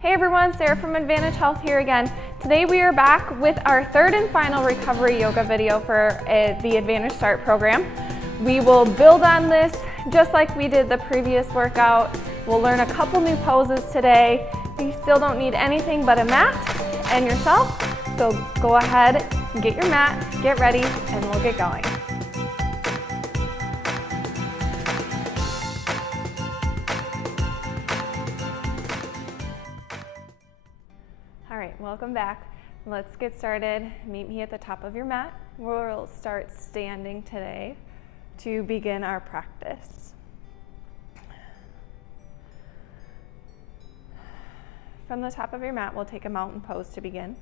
Hey everyone, Sarah from Advantage Health here again. Today we are back with our third and final recovery yoga video for the Advantage Start program. We will build on this just like we did the previous workout. We'll learn a couple new poses today. You still don't need anything but a mat and yourself, so go ahead, get your mat, get ready, and we'll get going. All right, welcome back. Let's get started. Meet me at the top of your mat. We'll start standing today to begin our practice. From the top of your mat, we'll take a mountain pose to begin.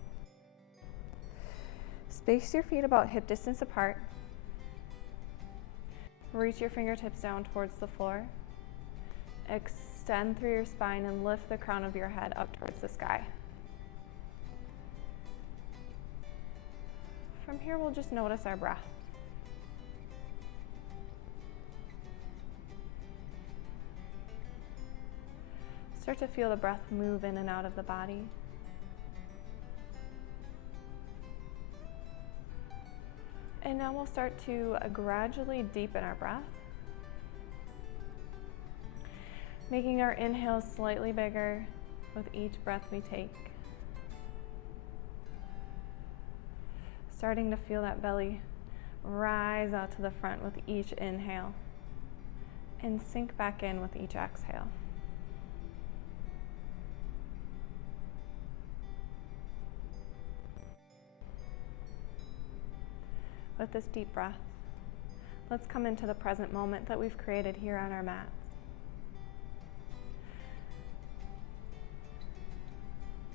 Space your feet about hip distance apart. Reach your fingertips down towards the floor. Extend through your spine and lift the crown of your head up towards the sky. From here, we'll just notice our breath. Start to feel the breath move in and out of the body. And now we'll start to gradually deepen our breath, making our inhales slightly bigger with each breath we take. Starting to feel that belly rise out to the front with each inhale and sink back in with each exhale. With this deep breath, let's come into the present moment that we've created here on our mats.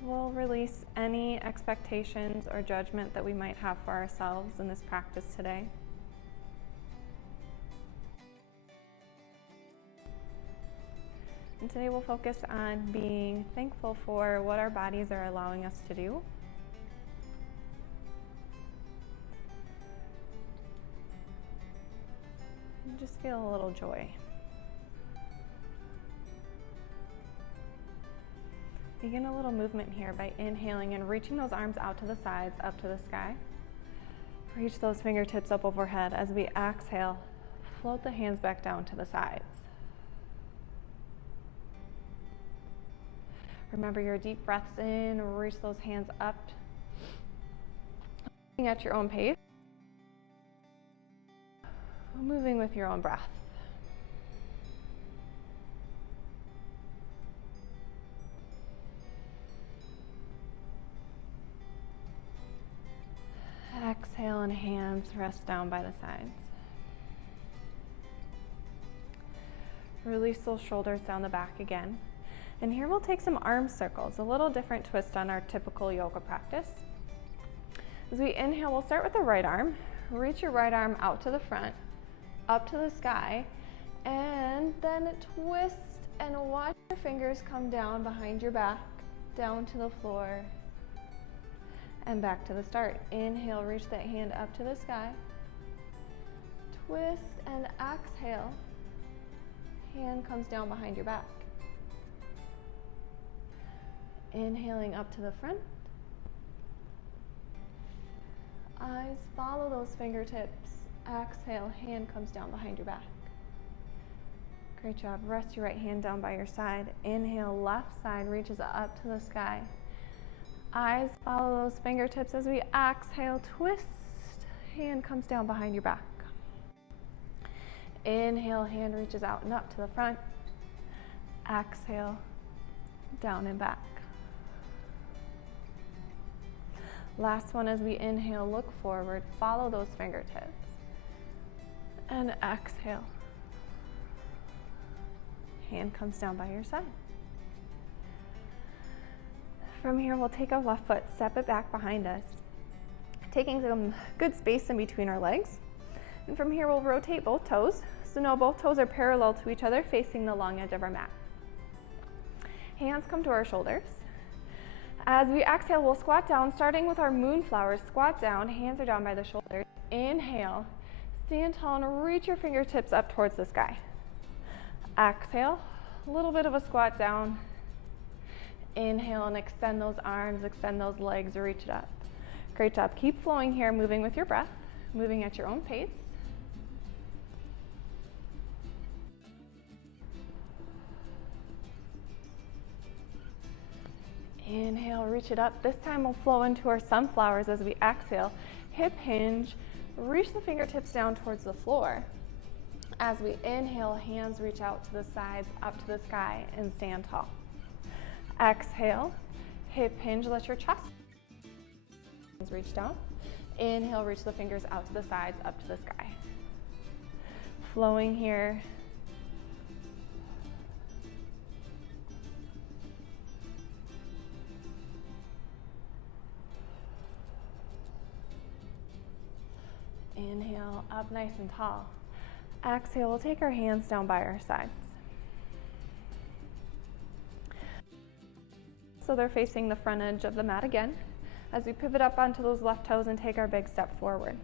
We'll release any expectations or judgment that we might have for ourselves in this practice today. And today we'll focus on being thankful for what our bodies are allowing us to do. And just feel a little joy. Begin a little movement here by inhaling and reaching those arms out to the sides, up to the sky. Reach those fingertips up overhead. As we exhale, float the hands back down to the sides. Remember your deep breaths in, reach those hands up. Moving at your own pace. Moving with your own breath. Exhale and hands rest down by the sides. Release those shoulders down the back again. And here we'll take some arm circles, a little different twist on our typical yoga practice. As we inhale, we'll start with the right arm. Reach your right arm out to the front, up to the sky, and then twist and watch your fingers come down behind your back, down to the floor, and back to the start. Inhale, reach that hand up to the sky. Twist and exhale. Hand comes down behind your back. Inhaling up to the front. Eyes follow those fingertips. Exhale, hand comes down behind your back. Great job. Rest your right hand down by your side. Inhale, left side reaches up to the sky. Eyes follow those fingertips as we exhale, twist, hand comes down behind your back. Inhale, hand reaches out and up to the front. Exhale, down and back. Last one, as we inhale, look forward, follow those fingertips. And exhale. Hand comes down by your side. From here, we'll take our left foot, step it back behind us, taking some good space in between our legs. And from here, we'll rotate both toes. So now both toes are parallel to each other, facing the long edge of our mat. Hands come to our shoulders. As we exhale, we'll squat down, starting with our moonflower. Squat down, hands are down by the shoulders. Inhale, stand tall and reach your fingertips up towards the sky. Exhale, a little bit of a squat down. Inhale and extend those arms, extend those legs, reach it up. Great job. Keep flowing here, moving with your breath, moving at your own pace. Inhale, reach it up. This time we'll flow into our sunflowers as we exhale. Hip hinge, reach the fingertips down towards the floor. As we inhale, hands reach out to the sides, up to the sky, and stand tall. Exhale, hip hinge, let your chest reach down. Inhale, reach the fingers out to the sides, up to the sky. Flowing here. Inhale, up nice and tall. Exhale, we'll take our hands down by our sides. So they're facing the front edge of the mat again. As we pivot up onto those left toes and take our big step forward.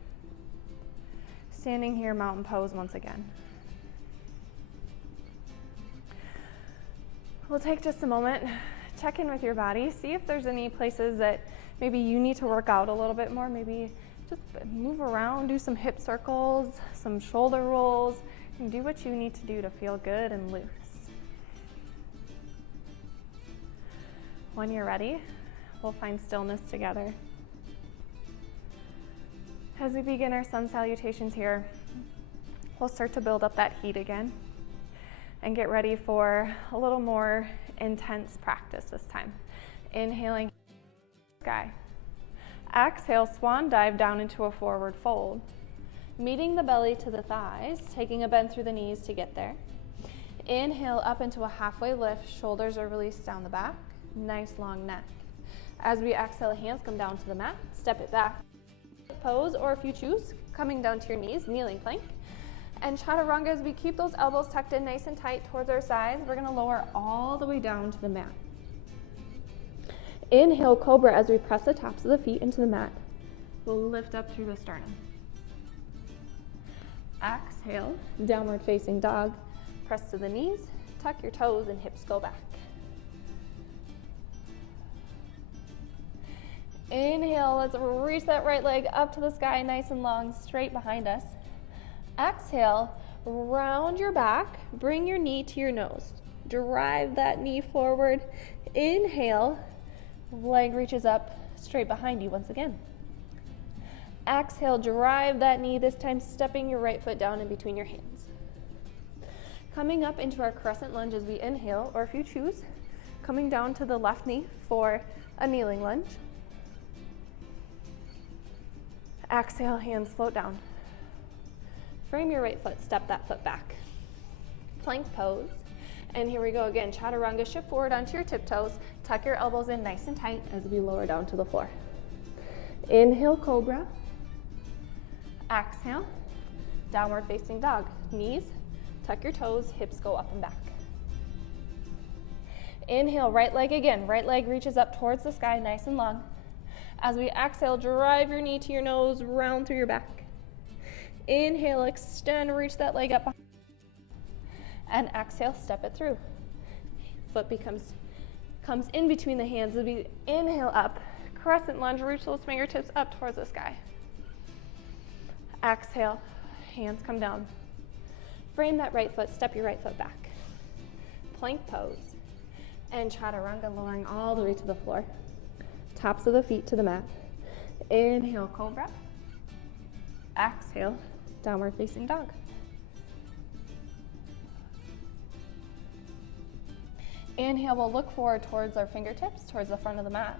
Standing here, mountain pose once again. We'll take just a moment, check in with your body, see if there's any places that maybe you need to work out a little bit more. Maybe just move around, do some hip circles, some shoulder rolls, and do what you need to do to feel good and loose. When you're ready, we'll find stillness together. As we begin our sun salutations here, we'll start to build up that heat again and get ready for a little more intense practice this time. Inhaling, sky. Exhale, swan dive down into a forward fold. Meeting the belly to the thighs, taking a bend through the knees to get there. Inhale up into a halfway lift, shoulders are released down the back, nice long neck. As we exhale, hands come down to the mat, step it back. Pose, or if you choose, coming down to your knees, kneeling plank. And chaturanga, as we keep those elbows tucked in nice and tight towards our sides, we're gonna lower all the way down to the mat. Inhale, cobra, as we press the tops of the feet into the mat. We'll lift up through the sternum. Exhale, downward facing dog. Press to the knees, tuck your toes and hips go back. Inhale, let's reach that right leg up to the sky, nice and long, straight behind us. Exhale, round your back, bring your knee to your nose. Drive that knee forward. Inhale, leg reaches up, straight behind you once again. Exhale, drive that knee, this time stepping your right foot down in between your hands. Coming up into our crescent lunge as we inhale, or if you choose, coming down to the left knee for a kneeling lunge. Exhale, hands float down. Frame your right foot, step that foot back. Plank pose. And here we go again, chaturanga, shift forward onto your tiptoes, tuck your elbows in nice and tight as we lower down to the floor. Inhale, cobra. Exhale, downward facing dog. Knees, tuck your toes, hips go up and back. Inhale, right leg again. Right leg reaches up towards the sky, nice and long. As we exhale, drive your knee to your nose, round through your back. Inhale, extend, reach that leg up. And exhale, step it through. Foot comes in between the hands as we inhale up. Crescent lunge, reach those fingertips up towards the sky. Exhale, hands come down. Frame that right foot, step your right foot back. Plank pose. And chaturanga, lowering all the way to the floor. Tops of the feet to the mat. Inhale, cobra. Exhale, downward facing dog. Inhale, we'll look forward towards our fingertips, towards the front of the mat.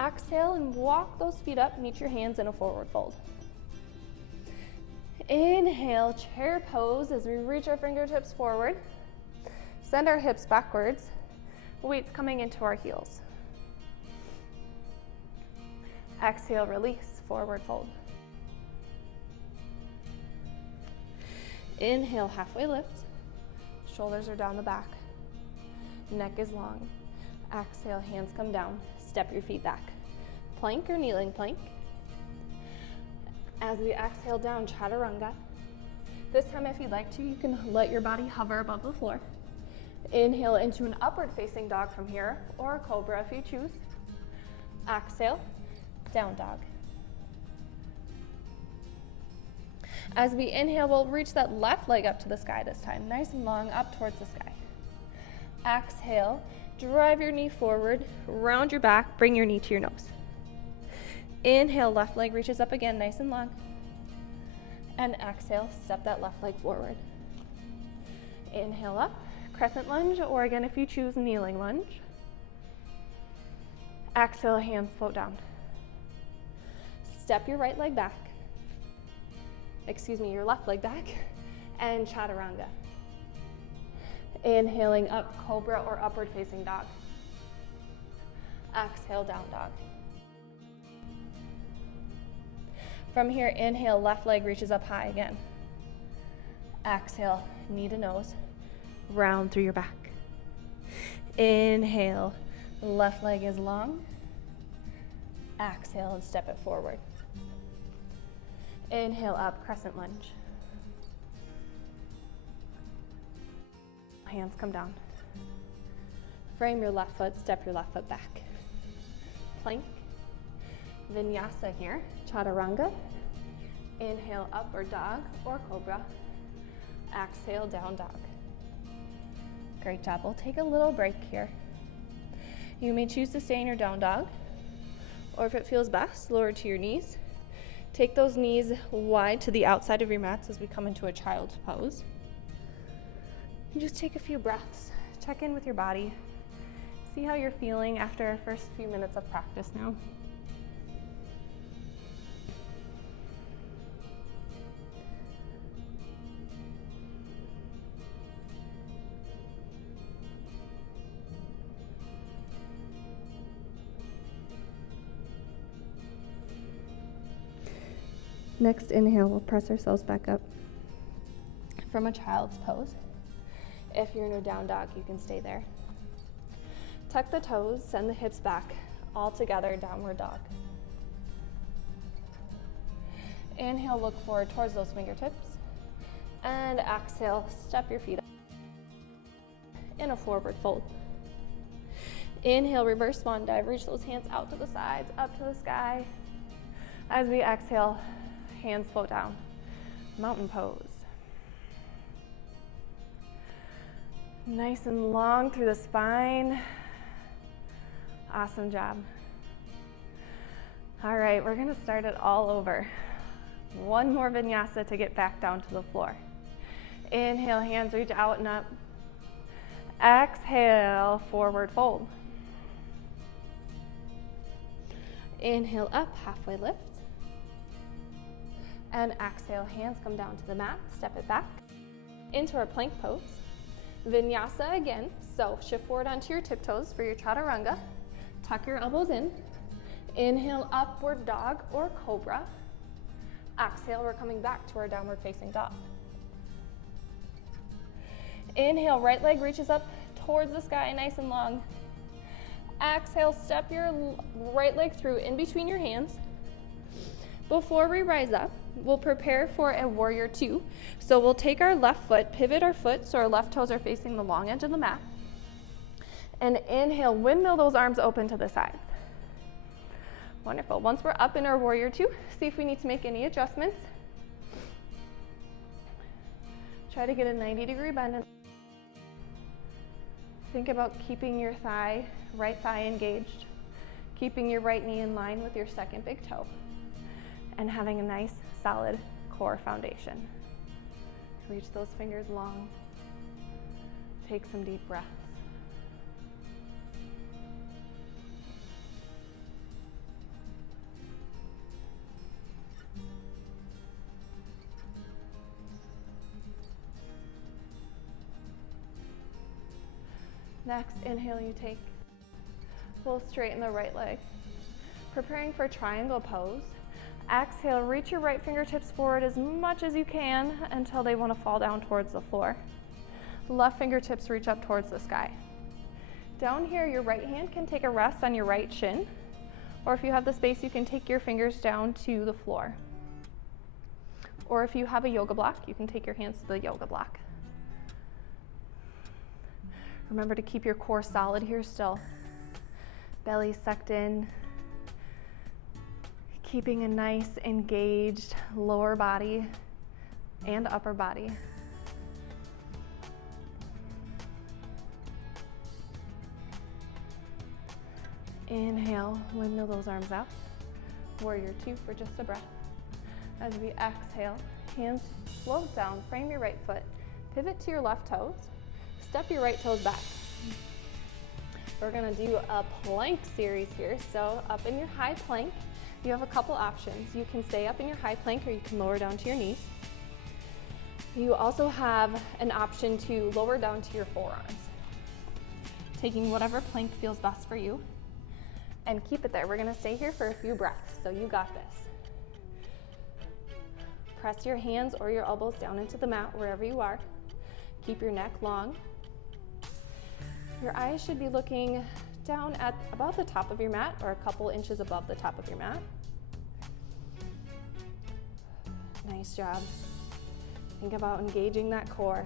Exhale and walk those feet up, meet your hands in a forward fold. Inhale, chair pose as we reach our fingertips forward. Send our hips backwards. Weights coming into our heels. Exhale, release, forward fold. Inhale, halfway lift. Shoulders are down the back. Neck is long. Exhale, hands come down. Step your feet back. Plank or kneeling plank. As we exhale down, chaturanga. This time, if you'd like to, you can let your body hover above the floor. Inhale into an upward facing dog from here, or a cobra if you choose. Exhale, down dog. As we inhale, we'll reach that left leg up to the sky this time, nice and long up towards the sky. Exhale, drive your knee forward, round your back, bring your knee to your nose. Inhale, left leg reaches up again, nice and long. And exhale, step that left leg forward. Inhale up, crescent lunge, or again, if you choose, kneeling lunge. Exhale, hands float down. Step your right leg back. Your left leg back, and chaturanga. Inhaling up, cobra or upward facing dog. Exhale, down dog. From here, inhale, left leg reaches up high again. Exhale, knee to nose, round through your back. Inhale, left leg is long. Exhale and step it forward. Inhale up, crescent lunge. Hands come down. Frame your left foot, step your left foot back. Plank. Vinyasa here, chaturanga. Inhale, upward dog or cobra. Exhale, down dog. Great job. We'll take a little break here. You may choose to stay in your down dog, or if it feels best, lower to your knees. Take those knees wide to the outside of your mats as we come into a child's pose. And just take a few breaths. Check in with your body. See how you're feeling after our first few minutes of practice now. Next inhale, we'll press ourselves back up from a child's pose. If you're in a down dog, you can stay there. Tuck the toes, send the hips back, all together, downward dog. Inhale, look forward towards those fingertips. And exhale, step your feet up in a forward fold. Inhale, reverse swan dive, reach those hands out to the sides, up to the sky. As we exhale, hands float down. Mountain pose. Nice and long through the spine. Awesome job. All right, we're gonna start it all over. One more vinyasa to get back down to the floor. Inhale, hands reach out and up. Exhale, forward fold. Inhale up, halfway lift. And exhale, hands come down to the mat, step it back into our plank pose. Vinyasa again, so shift forward onto your tiptoes for your chaturanga. Tuck your elbows in. Inhale, upward dog or cobra. Exhale, we're coming back to our downward facing dog. Inhale, right leg reaches up towards the sky, nice and long. Exhale, step your right leg through in between your hands. Before we rise up, we'll prepare for a warrior two. So we'll take our left foot, pivot our foot so our left toes are facing the long edge of the mat. And inhale, windmill those arms open to the side. Wonderful. Once we're up in our warrior two, see if we need to make any adjustments. Try to get a 90-degree bend. Think about keeping your right thigh engaged, keeping your right knee in line with your second big toe, and having a nice, solid core foundation. Reach those fingers long. Take some deep breaths. Next, inhale, you take. We'll straighten the right leg. Preparing for triangle pose. Exhale, reach your right fingertips forward as much as you can until they want to fall down towards the floor. Left fingertips reach up towards the sky. Down here, your right hand can take a rest on your right shin, or if you have the space, you can take your fingers down to the floor. Or if you have a yoga block, you can take your hands to the yoga block. Remember to keep your core solid here still. Belly sucked in. Keeping a nice engaged lower body and upper body. Inhale, windmill those arms out. Warrior two for just a breath. As we exhale, hands float down, frame your right foot, pivot to your left toes, step your right toes back. We're gonna do a plank series here. So up in your high plank, you have a couple options. You can stay up in your high plank or you can lower down to your knees. You also have an option to lower down to your forearms, taking whatever plank feels best for you. And keep it there. We're gonna stay here for a few breaths, so you got this. Press your hands or your elbows down into the mat wherever you are. Keep your neck long. Your eyes should be looking down at about the top of your mat or a couple inches above the top of your mat. Nice job. Think about engaging that core.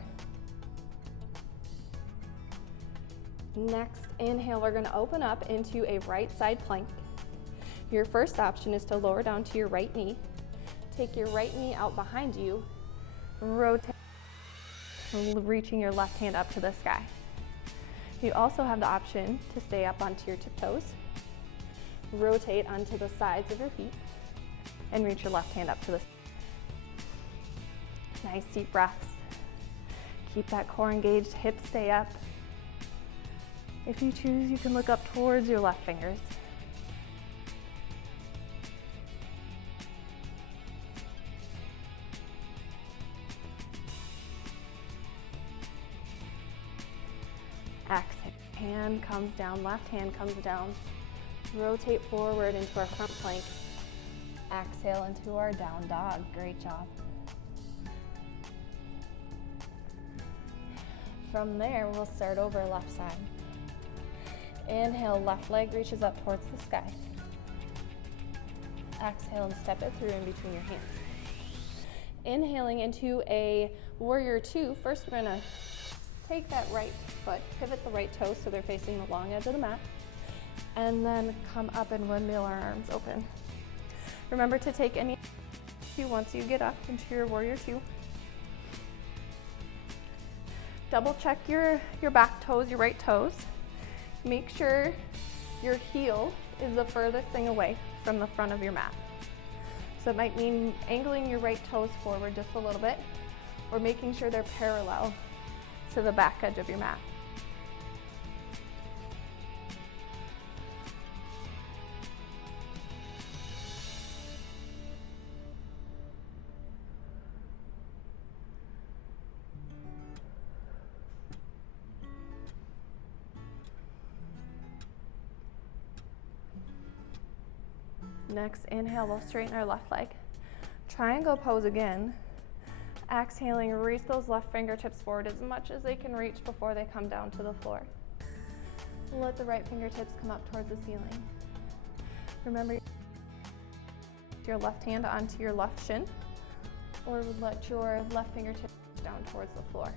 Next, inhale, we're gonna open up into a right side plank. Your first option is to lower down to your right knee. Take your right knee out behind you, rotate, reaching your left hand up to the sky. You also have the option to stay up onto your tiptoes, rotate onto the sides of your feet, and reach your left hand up to the sky. Nice deep breaths. Keep that core engaged, hips stay up. If you choose, you can look up towards your left fingers. Exhale, hand comes down, left hand comes down. Rotate forward into our front plank. Exhale into our down dog. Great job. From there, we'll start over left side. Inhale, left leg reaches up towards the sky. Exhale and step it through in between your hands. Inhaling into a warrior two. First, we're gonna take that right foot, pivot the right toes so they're facing the long edge of the mat, and then come up and windmill our arms open. Remember to take any two once you get up into your warrior two. Double check your back toes, your right toes. Make sure your heel is the furthest thing away from the front of your mat. So it might mean angling your right toes forward just a little bit, or making sure they're parallel to the back edge of your mat. Next, inhale, we'll straighten our left leg. Triangle pose again. Exhaling, reach those left fingertips forward as much as they can reach before they come down to the floor. Let the right fingertips come up towards the ceiling. Remember, your left hand onto your left shin, or let your left fingertips down towards the floor.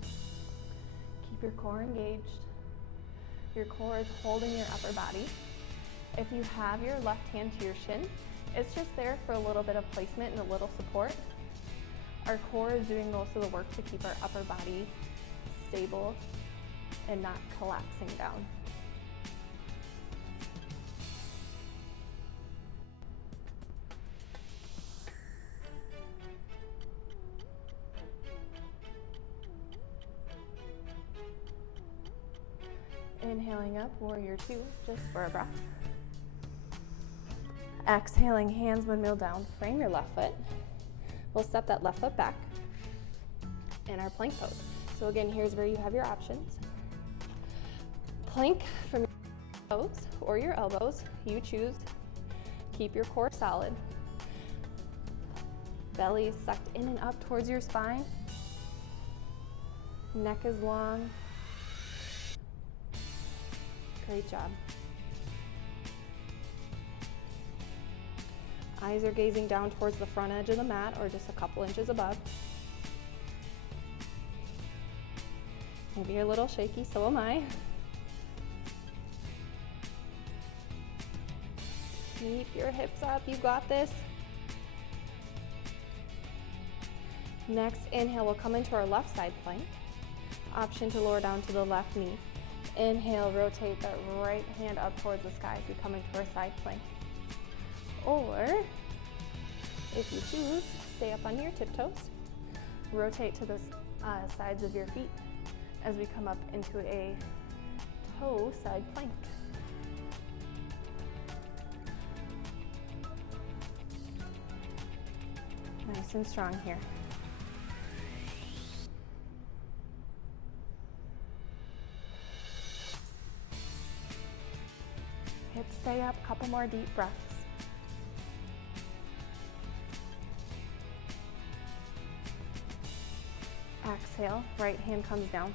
Keep your core engaged. Your core is holding your upper body. If you have your left hand to your shin, it's just there for a little bit of placement and a little support. Our core is doing most of the work to keep our upper body stable and not collapsing down. Inhaling up, warrior two, just for a breath. Exhaling, hands windmill down, frame your left foot. We'll step that left foot back in our plank pose. So again, here's where you have your options. Plank from your toes or your elbows, you choose. Keep your core solid. Belly is sucked in and up towards your spine. Neck is long. Great job. Eyes are gazing down towards the front edge of the mat or just a couple inches above. Maybe you're a little shaky, so am I. Keep your hips up, you got this. Next inhale, we'll come into our left side plank. Option to lower down to the left knee. Inhale, rotate that right hand up towards the sky as we come into our side plank. Or, if you choose, stay up on your tiptoes. Rotate to the sides of your feet as we come up into a toe side plank. Nice and strong here. Hips stay up, couple more deep breaths. Exhale, right hand comes down.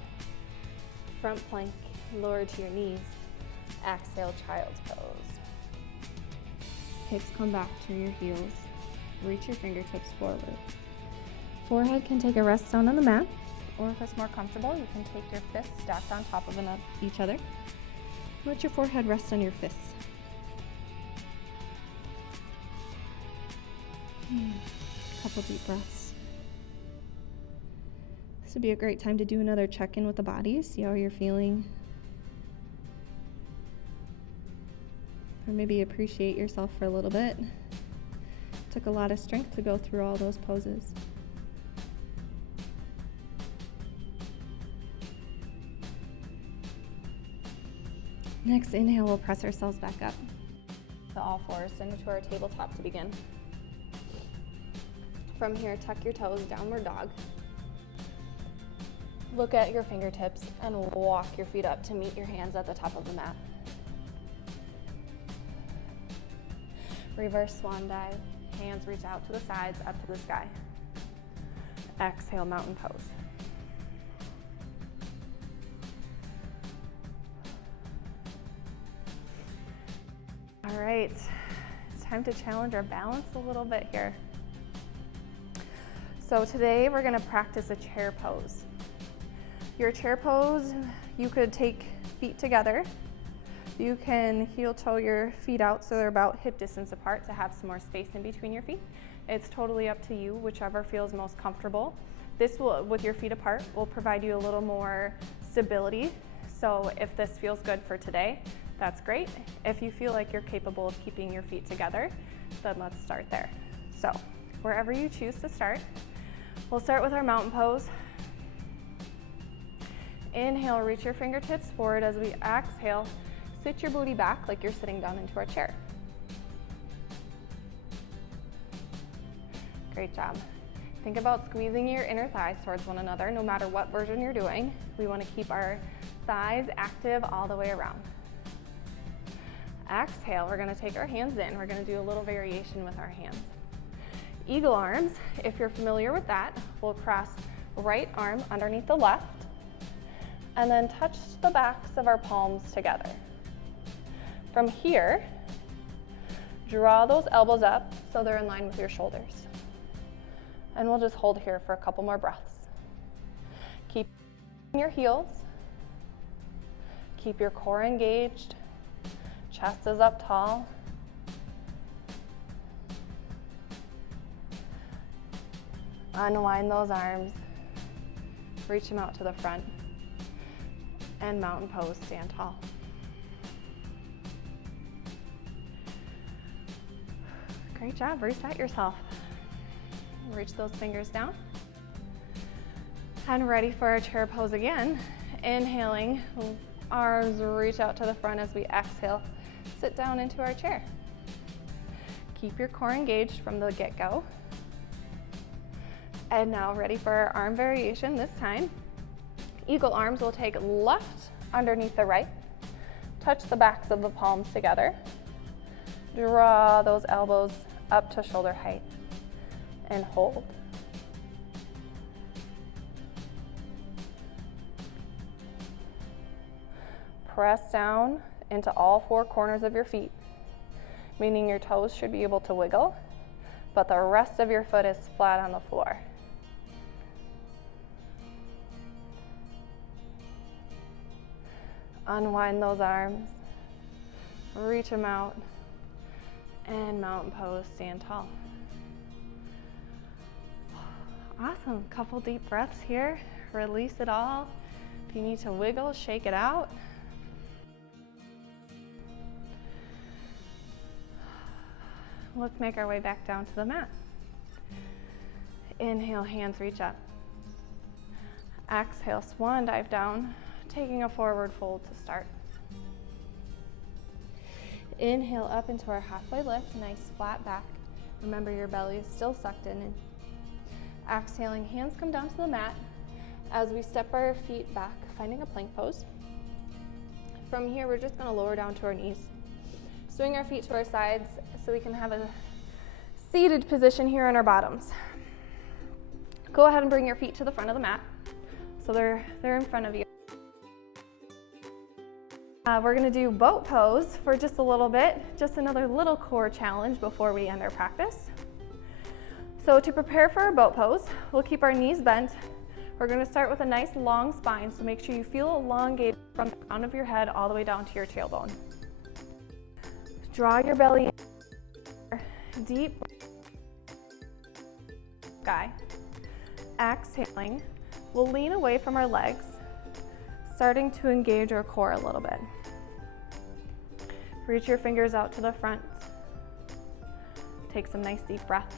Front plank, lower to your knees. Exhale, child's pose. Hips come back to your heels. Reach your fingertips forward. Forehead can take a rest down on the mat, or if it's more comfortable, you can take your fists stacked on top of each other. Let your forehead rest on your fists. Couple deep breaths. This would be a great time to do another check-in with the body, see how you're feeling. Or maybe appreciate yourself for a little bit. Took a lot of strength to go through all those poses. Next inhale, we'll press ourselves back up to all fours, send it to our tabletop to begin. From here, tuck your toes, downward dog. Look at your fingertips and walk your feet up to meet your hands at the top of the mat. Reverse swan dive. Hands reach out to the sides, up to the sky. Exhale, mountain pose. All right, it's time to challenge our balance a little bit here. So today we're gonna practice a chair pose. Your chair pose, you could take feet together. You can heel toe your feet out so they're about hip distance apart to have some more space in between your feet. It's totally up to you, whichever feels most comfortable. This will, with your feet apart, will provide you a little more stability. So if this feels good for today, that's great. If you feel like you're capable of keeping your feet together, then let's start there. So wherever you choose to start, we'll start with our mountain pose. Inhale, reach your fingertips forward. As we exhale, sit your booty back like you're sitting down into our chair. Great job. Think about squeezing your inner thighs towards one another, no matter what version you're doing. We want to keep our thighs active all the way around. Exhale, we're going to take our hands in. We're going to do a little variation with our hands. Eagle arms, if you're familiar with that, we'll cross right arm underneath the left and then touch the backs of our palms together. From here, draw those elbows up so they're in line with your shoulders. And we'll just hold here for a couple more breaths. Keep your heels. Keep your core engaged. Chest is up tall. Unwind those arms. Reach them out to the front. And mountain pose, stand tall. Great job, reset yourself. Reach those fingers down. And ready for our chair pose again. Inhaling, arms reach out to the front as we exhale. Sit down into our chair. Keep your core engaged from the get-go. And now ready for our arm variation this time. Eagle arms will take left underneath the right. Touch the backs of the palms together. Draw those elbows up to shoulder height and hold. Press down into all four corners of your feet, meaning your toes should be able to wiggle, but the rest of your foot is flat on the floor. Unwind those arms, reach them out, and mountain pose, stand tall. Awesome, couple deep breaths here, release it all. If you need to wiggle, shake it out. Let's make our way back down to the mat. Inhale, hands reach up. Exhale, swan dive down, taking a forward fold to start. Inhale up into our halfway lift, nice flat back. Remember your belly is still sucked in. Exhaling, hands come down to the mat as we step our feet back, finding a plank pose. From here, we're just gonna lower down to our knees. Swing our feet to our sides so we can have a seated position here on our bottoms. Go ahead and bring your feet to the front of the mat so they're in front of you. We're gonna do boat pose for just a little bit, just another little core challenge before we end our practice. So to prepare for our boat pose, we'll keep our knees bent. We're gonna start with a nice long spine, so make sure you feel elongated from the crown of your head all the way down to your tailbone. Draw your belly in, deep sky. Exhaling, we'll lean away from our legs, starting to engage our core a little bit. Reach your fingers out to the front. Take some nice deep breaths.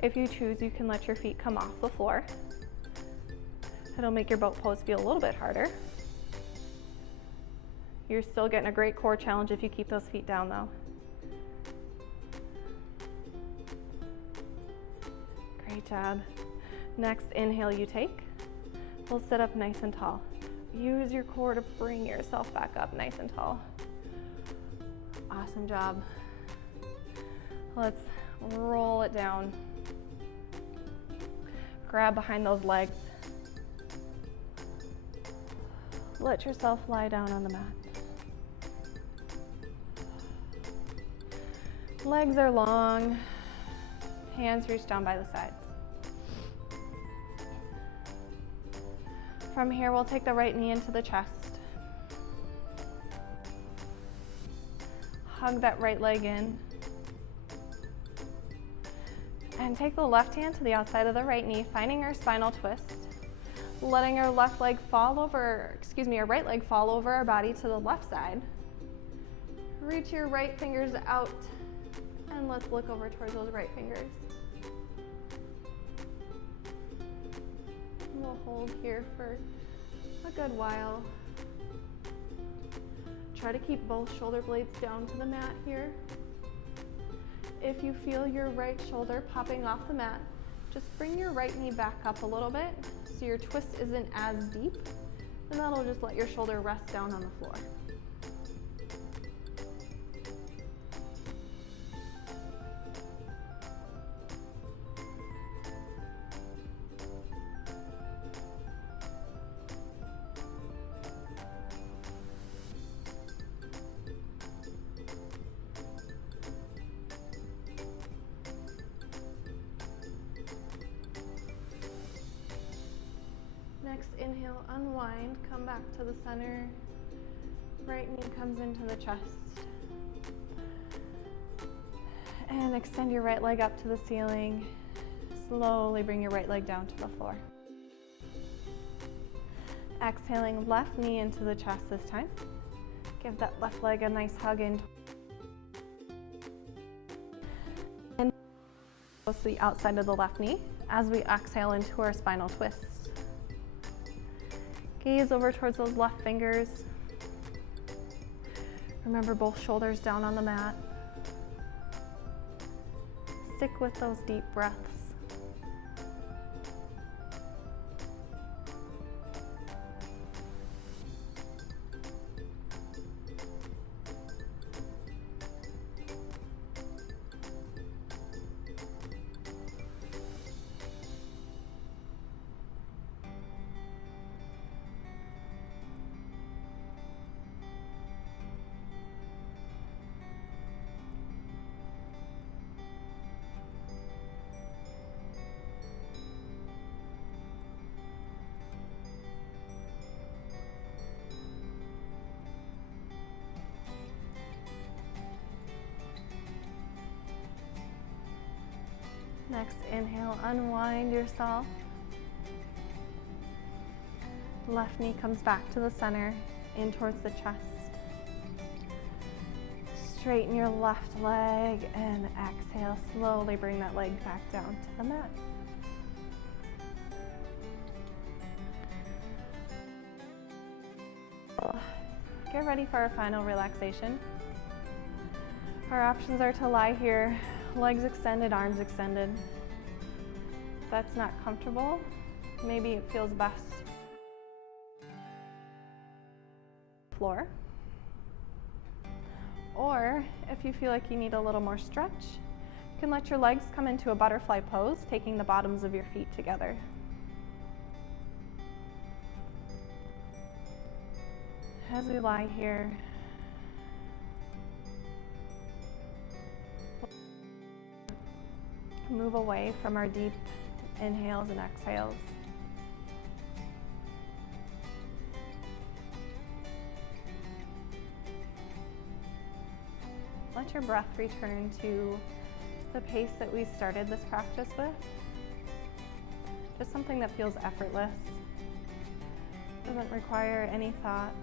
If you choose, you can let your feet come off the floor. It'll make your boat pose feel a little bit harder. You're still getting a great core challenge if you keep those feet down though. Great job. Next inhale you take. We'll sit up nice and tall. Use your core to bring yourself back up nice and tall. Awesome job. Let's roll it down. Grab behind those legs. Let yourself lie down on the mat. Legs are long. Hands reach down by the sides. From here, we'll take the right knee into the chest. Hug that right leg in. And take the left hand to the outside of the right knee, finding our spinal twist. Letting our left leg fall over, our right leg fall over our body to the left side. Reach your right fingers out and let's look over towards those right fingers. We'll hold here for a good while. Try to keep both shoulder blades down to the mat here. If you feel your right shoulder popping off the mat, just bring your right knee back up a little bit so your twist isn't as deep, and that'll just let your shoulder rest down on the floor. Next inhale, unwind, come back to the center. Right knee comes into the chest. And extend your right leg up to the ceiling. Slowly bring your right leg down to the floor. Exhaling, left knee into the chest this time. Give that left leg a nice hug in. And close to the outside of the left knee as we exhale into our spinal twist. Gaze over towards those left fingers. Remember both shoulders down on the mat. Stick with those deep breaths. Next inhale, unwind yourself. Left knee comes back to the center, in towards the chest. Straighten your left leg and exhale. Slowly bring that leg back down to the mat. Get ready for our final relaxation. Our options are to lie here, legs extended, arms extended. If that's not comfortable, maybe it feels best floor. Or if you feel like you need a little more stretch, you can let your legs come into a butterfly pose, taking the bottoms of your feet together. As we lie here, move away from our deep inhales and exhales. Let your breath return to the pace that we started this practice with. Just something that feels effortless. Doesn't require any thoughts.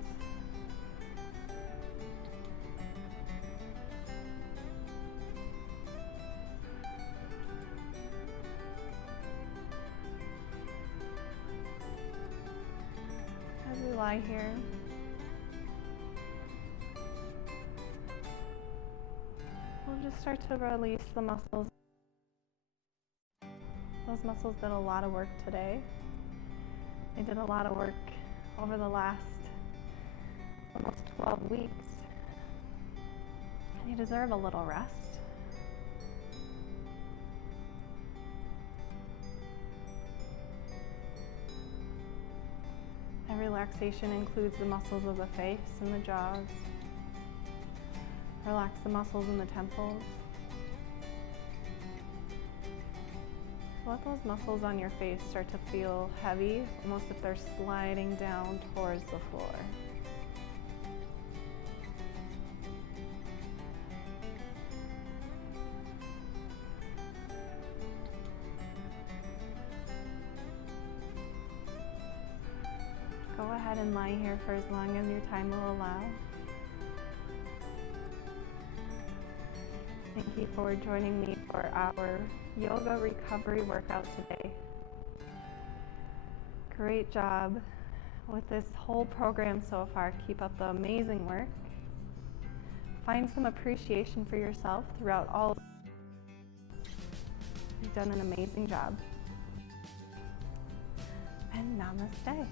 As we lie here, we'll just start to release the muscles. Those muscles did a lot of work today. They did a lot of work over the last almost 12 weeks. And you deserve a little rest. And relaxation includes the muscles of the face and the jaws. Relax the muscles in the temples. Let those muscles on your face start to feel heavy, almost if they're sliding down towards the floor. Go ahead and lie here for as long as your time will allow. Thank you for joining me for our yoga recovery workout today. Great job with this whole program so far. Keep up the amazing work. Find some appreciation for yourself throughout all. You've done an amazing job. And namaste.